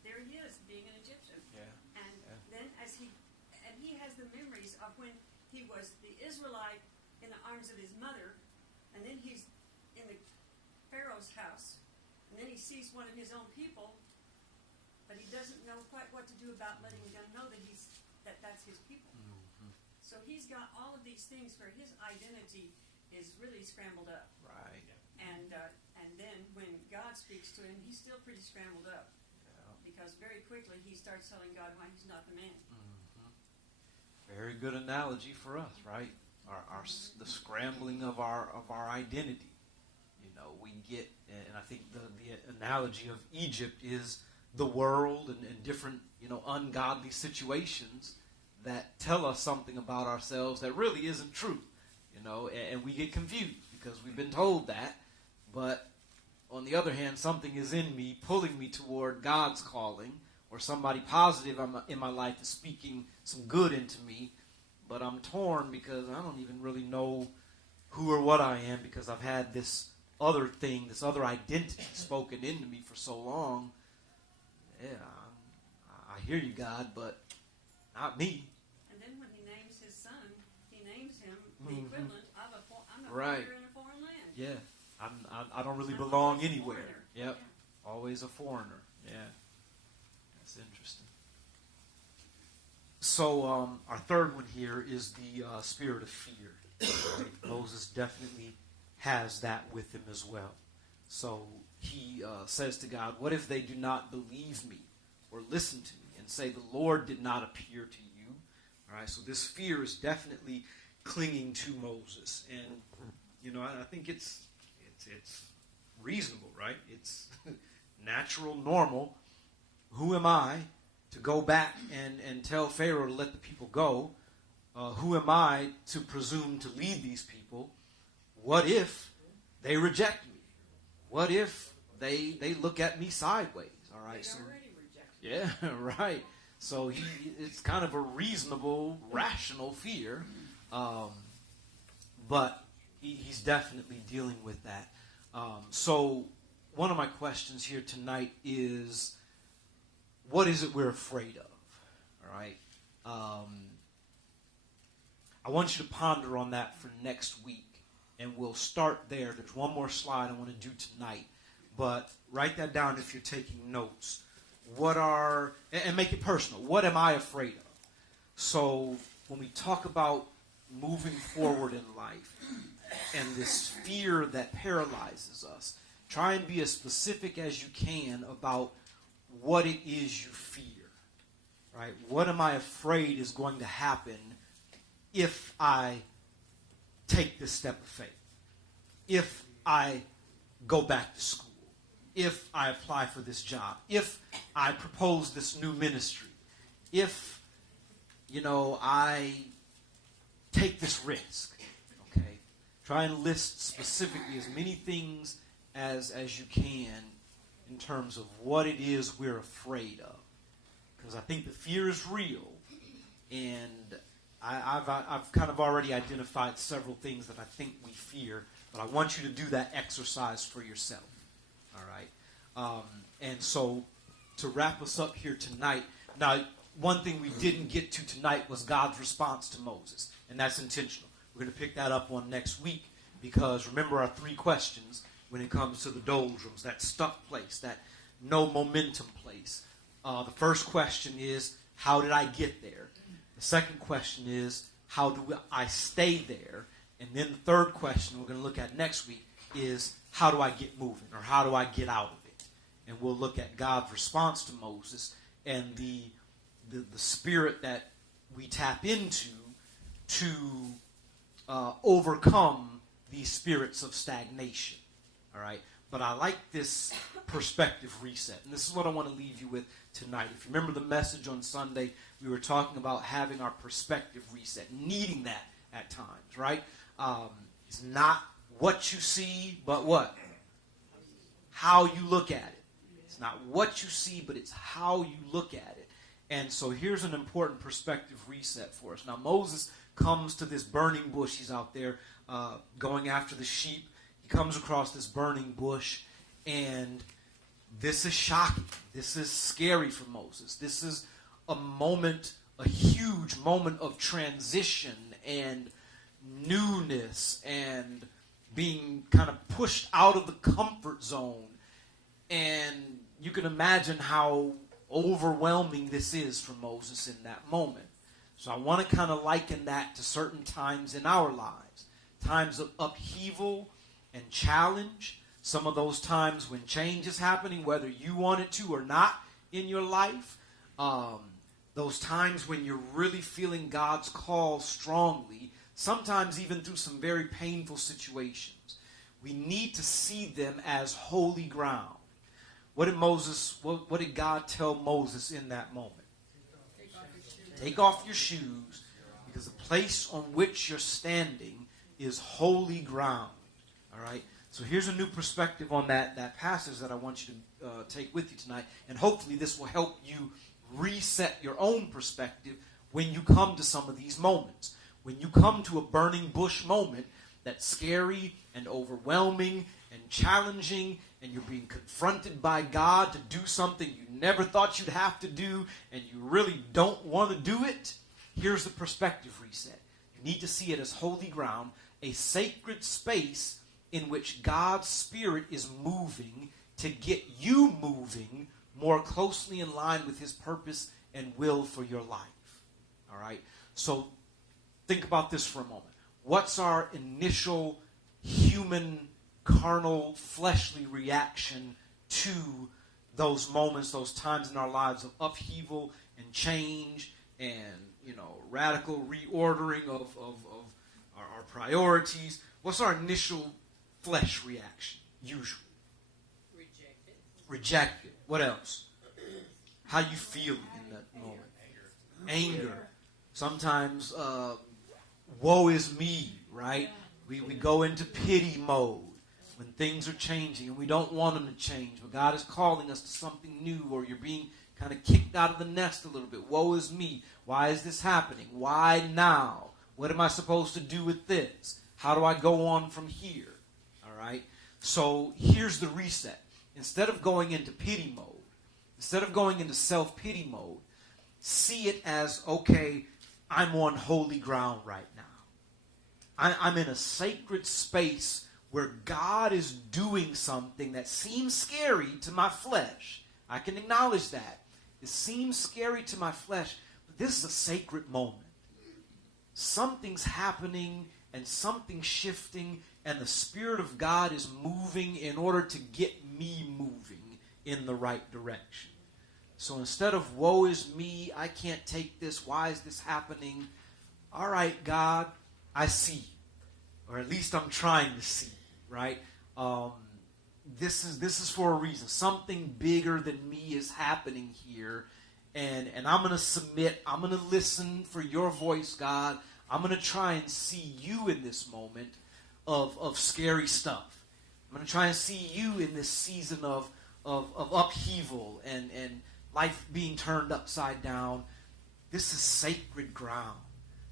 there he is, being an Egyptian. Yeah. And then he has the memories of when he was the Israelite in the arms of his mother, and then he's in the Pharaoh's house, and then he sees one of his own people, but he doesn't know quite what to do about letting them know that that's his people. Mm-hmm. So he's got all of these things where his identity is really scrambled up. Right. And then when God speaks to him, he's still pretty scrambled up. Because very quickly he starts telling God why he's not the man. Mm-hmm. Very good analogy for us, right? The scrambling of our identity. We get, and I think the analogy of Egypt is the world and different, ungodly situations that tell us something about ourselves that really isn't true. And we get confused because we've been told that. But on the other hand, something is in me pulling me toward God's calling, or somebody positive in my life is speaking some good into me. But I'm torn because I don't even really know who or what I am, because I've had this other thing, this other identity spoken into me for so long. Yeah, I hear you, God, but not me. And then when he names his son, he names him the equivalent of I'm a right. foreigner in a foreign land. Yeah, I don't really belong anywhere. Yep, always a foreigner. Yeah, that's interesting. So our third one here is the spirit of fear. Right? Moses definitely has that with him as well. So he says to God, what if they do not believe me or listen to me and say the Lord did not appear to you? All right, so this fear is definitely clinging to Moses. And, I think it's reasonable, right? It's natural, normal. Who am I to go back and tell Pharaoh to let the people go? Who am I to presume to lead these people? What if they reject me? What if they look at me sideways? All right, so yeah, right. So it's kind of a reasonable, rational fear, but he's definitely dealing with that. So one of my questions here tonight is, what is it we're afraid of? All right. I want you to ponder on that for next week, and we'll start there. There's one more slide I want to do tonight, but write that down if you're taking notes. And make it personal. What am I afraid of? So when we talk about moving forward in life and this fear that paralyzes us, try and be as specific as you can about what it is you fear. Right? What am I afraid is going to happen if I take this step of faith? If I go back to school? If I apply for this job? If I propose this new ministry? If, I take this risk? Okay? Try and list specifically as many things as you can in terms of what it is we're afraid of. Because I think the fear is real, and I've kind of already identified several things that I think we fear, but I want you to do that exercise for yourself. All right? And so to wrap us up here tonight, now one thing we didn't get to tonight was God's response to Moses, and that's intentional. We're going to pick that up on next week, because remember our 3 questions when it comes to the doldrums, that stuck place, that no momentum place. The first question is, how did I get there? The second question is, how do I stay there? And then the third question we're going to look at next week is, how do I get moving, or how do I get out of it? And we'll look at God's response to Moses and the spirit that we tap into to overcome these spirits of stagnation. All right? But I like this perspective reset. And this is what I want to leave you with tonight. If you remember the message on Sunday, we were talking about having our perspective reset, needing that at times, right? It's not what you see, but what? How you look at it. It's not what you see, but it's how you look at it. And so here's an important perspective reset for us. Now, Moses comes to this burning bush. He's out there going after the sheep. He comes across this burning bush, and this is shocking. This is scary for Moses. This is a moment, a huge moment of transition and newness and being kind of pushed out of the comfort zone. And you can imagine how overwhelming this is for Moses in that moment. So I want to kind of liken that to certain times in our lives, times of upheaval and challenge. Some of those times when change is happening, whether you want it to or not in your life. Those times when you're really feeling God's call strongly, sometimes even through some very painful situations. We need to see them as holy ground. What did God tell Moses in that moment? Take off your shoes, because the place on which you're standing is holy ground. All right? So here's a new perspective on that passage that I want you to take with you tonight. And hopefully this will help you reset your own perspective when you come to some of these moments. When you come to a burning bush moment that's scary and overwhelming and challenging, and you're being confronted by God to do something you never thought you'd have to do, and you really don't want to do it, here's the perspective reset. You need to see it as holy ground, a sacred space in which God's Spirit is moving to get you moving more closely in line with His purpose and will for your life. All right? So think about this for a moment. What's our initial human, carnal, fleshly reaction to those moments, those times in our lives of upheaval and change and, radical reordering of our priorities? What's our initial flesh reaction, usually? Reject it. What else? How you feel in that moment? Anger. Sometimes, woe is me, right? We go into pity mode when things are changing and we don't want them to change. But God is calling us to something new, or you're being kind of kicked out of the nest a little bit. Woe is me. Why is this happening? Why now? What am I supposed to do with this? How do I go on from here? All right? So here's the reset. Instead of going into pity mode, instead of going into self-pity mode, see it as, okay, I'm on holy ground right now. I'm in a sacred space where God is doing something that seems scary to my flesh. I can acknowledge that. It seems scary to my flesh, but this is a sacred moment. Something's happening and something's shifting, and the Spirit of God is moving in order to get me moving in the right direction. So instead of woe is me, I can't take this, why is this happening? All right, God, I see you. Or at least I'm trying to see, right? This is for a reason. Something bigger than me is happening here. And I'm going to submit. I'm going to listen for your voice, God. I'm going to try and see you in this moment of scary stuff. I'm going to try and see you in this season of upheaval and life being turned upside down. This is sacred ground.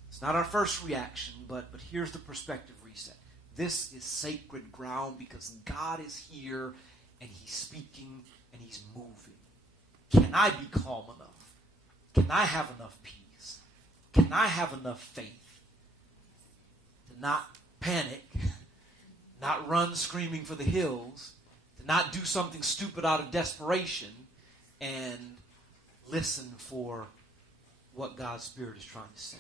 It's not our first reaction, but here's the perspective reset. This is sacred ground because God is here and He's speaking and He's moving. Can I be calm enough? Can I have enough peace? Can I have enough faith to not panic, not run screaming for the hills, to not do something stupid out of desperation, and listen for what God's Spirit is trying to say?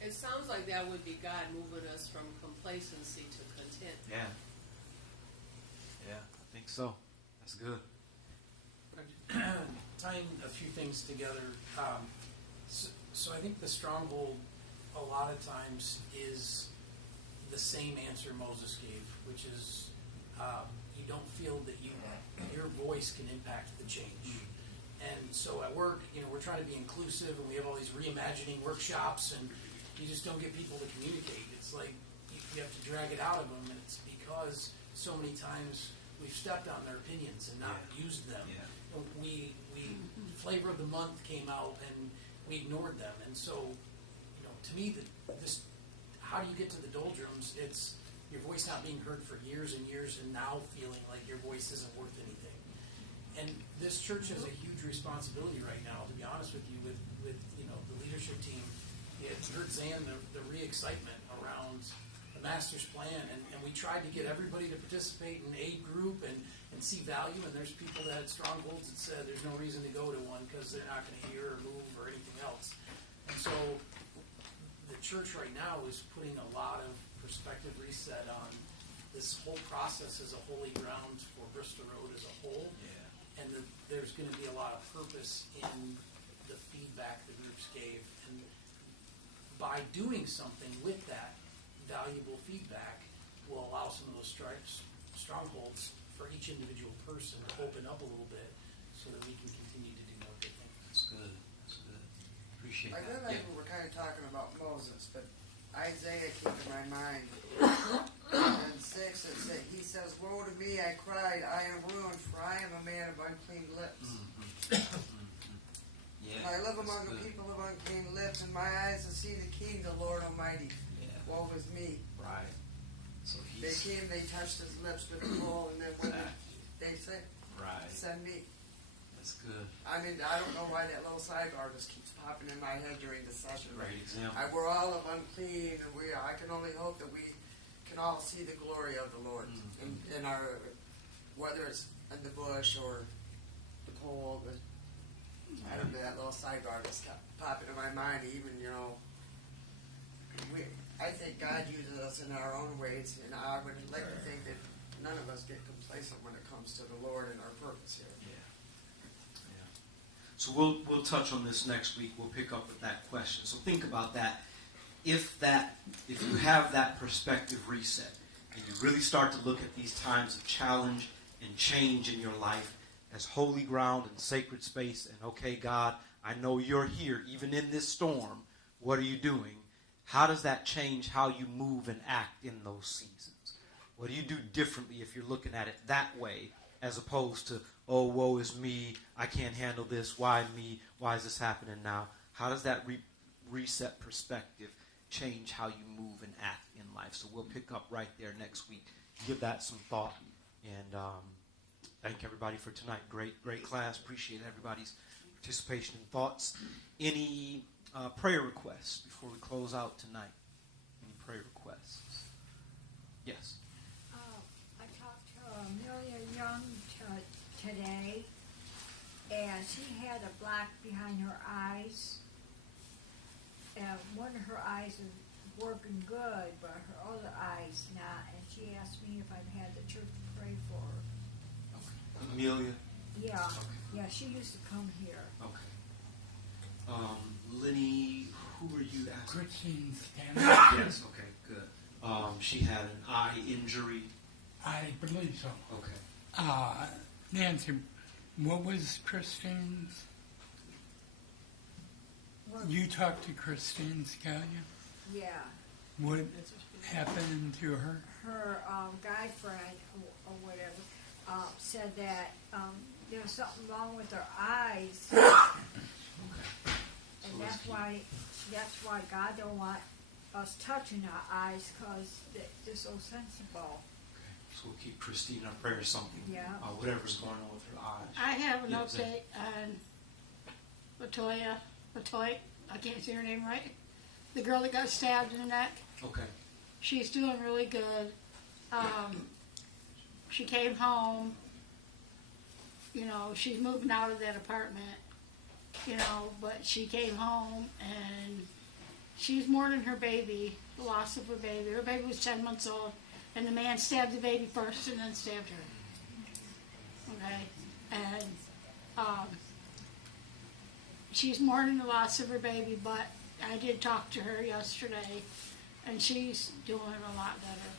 It sounds like that would be God moving us from complacency to content. Yeah, I think so. That's good. Tying a few things together. So I think the stronghold a lot of times is the same answer Moses gave, which is you don't feel that your voice can impact the change. And so at work, we're trying to be inclusive, and we have all these reimagining workshops, and you just don't get people to communicate. It's like you have to drag it out of them, and it's because so many times we've stepped on their opinions and not used them. Yeah. We Flavor of the Month came out, and we ignored them. And so, to me, this how do you get to the doldrums? It's your voice not being heard for years and years, and now feeling like your voice isn't worth anything. And this church has a huge responsibility right now, to be honest with you, with the leadership team. It hurt Zan the re-excitement around the master's plan, and we tried to get everybody to participate in a group and see value, and there's people that had strongholds that said there's no reason to go to one because they're not going to hear or move or anything else. And so the church right now is putting a lot of perspective reset on this whole process as a holy ground for Bristol Road as a whole. Yeah. And there's going to be a lot of purpose in the feedback the groups gave. And by doing something with that valuable feedback will allow some of those strongholds for each individual person to open up a little bit so that we can continue to do more good things. That's good. Appreciate I that. realize we're kind of talking about Moses, but Isaiah came to my mind. In 6 it said, he says, "Woe to me, I cried, I am ruined, for I am a man of unclean lips. Yeah, I live among the people of unclean lips, and my eyes have seen the King, the Lord Almighty. Woe is me." Right. So They came, they touched his lips with a coal, and then when they said, "Send me." That's good. I mean, I don't know why that little sidebar just keeps popping in my head during the session. Great example. We're all of unclean, and I can only hope that we can all see the glory of the Lord in our, whether it's in the bush or the pole. I don't know, that little sidebar just kept popping in my mind. Even I think God uses us in our own ways, and I would like to think that none of us get complacent when it comes to the Lord and our purpose here. So we'll touch on this next week. We'll pick up with that question. So think about that. If you have that perspective reset, and you really start to look at these times of challenge and change in your life as holy ground and sacred space, and okay, God, I know you're here, even in this storm. What are you doing? How does that change how you move and act in those seasons? What do you do differently if you're looking at it that way, as opposed to, oh, woe is me, I can't handle this, why me, why is this happening now? How does that reset perspective change how you move and act in life? So we'll pick up right there next week. Give that some thought. And thank everybody for tonight. Great class. Appreciate everybody's participation and thoughts. Any prayer requests before we close out tonight? Any prayer requests? Yes. I talked to Amelia Young today, and she had a black behind her eyes. And one of her eyes is working good, but her other eye's not. And she asked me if I'd had the church pray for her. Okay. Amelia? Yeah. Okay. Yeah, she used to come here. Okay. Lenny, who were you asking? Christine Stanley. Yes, okay, good. She had an eye injury. I believe so. Okay. Nancy, what was Christine's? You talked to Christine Scalia? Yeah. What? happened to her? her guy friend or whatever said that there's something wrong with her eyes, and that's why God don't want us touching our eyes because they're so sensible. So we'll keep Christine in our prayers, something, Yeah. whatever's going on with her eyes. I have an Yeah, update on Latoya, I can't say her name right. The girl that got stabbed in the neck. Okay. She's doing really good. She came home. You know, she's moving out of that apartment. You know, but she came home and she's mourning her baby, the loss of her baby. Her baby was 10 months old, and the man stabbed the baby first and then stabbed her. Okay? And she's mourning the loss of her baby, but I did talk to her yesterday, and she's doing a lot better.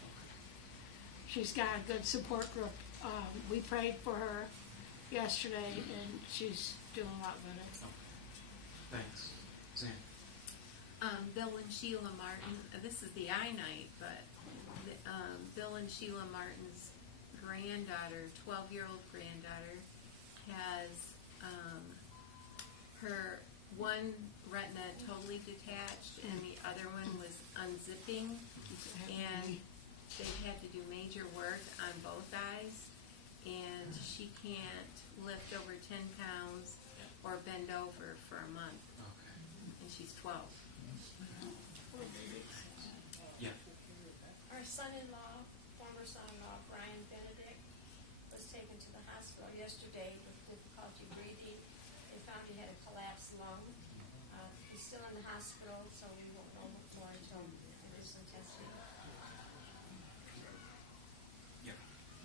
She's got a good support group. We prayed for her yesterday, and she's doing a lot better. Thanks. Zan. Bill and Sheila Martin, this is the I night, but Bill and Sheila Martin's granddaughter, 12-year-old granddaughter, has her one retina totally detached and the other one was unzipping, and they've had to do major work on both eyes, and she can't lift over 10 pounds or bend over for a month. Okay. And she's 12. Yeah. Our son-in-law, former son-in-law, Brian Benedict, was taken to the hospital yesterday with difficulty breathing. They found he had a collapsed lung. He's still in the hospital, so we won't know more until there is some testing. Yeah.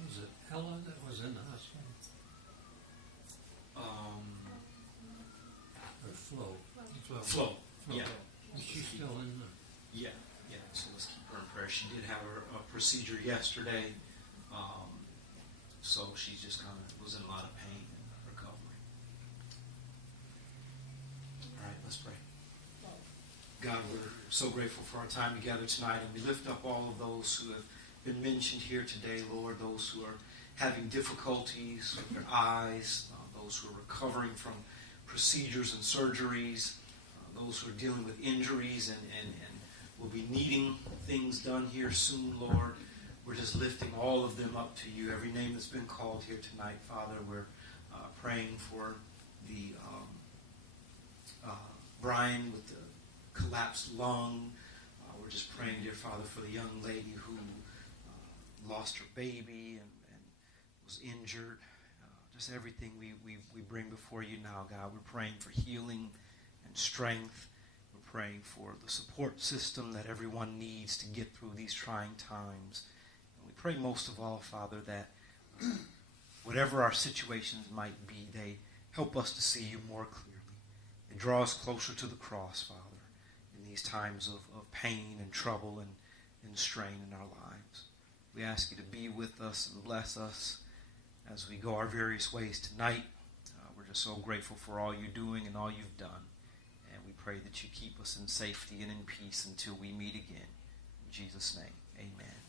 Was it Ella that was in the hospital? Or Flo? Flo. Yeah. Is she still in the... Yeah. So let's keep her in prayer. She did have a procedure yesterday, so she just kind of was in a lot of pain and recovery. All right, let's pray. God, we're so grateful for our time together tonight, and we lift up all of those who have been mentioned here today, Lord, those who are having difficulties with their eyes, those who are recovering from procedures and surgeries, those who are dealing with injuries and will be needing things done here soon, Lord. We're just lifting all of them up to you. Every name that's been called here tonight, Father, we're praying for the Brian with the collapsed lung. We're just praying, dear Father, for the young lady who lost her baby and was injured. Just everything we bring before you now, God. We're praying for healing and strength. We're praying for the support system that everyone needs to get through these trying times. And we pray most of all, Father, that whatever our situations might be, they help us to see you more clearly. They draw us closer to the cross, Father, in these times of pain and trouble and strain in our lives. We ask you to be with us and bless us as we go our various ways tonight. We're just so grateful for all you're doing and all you've done. And we pray that you keep us in safety and in peace until we meet again. In Jesus' name, amen.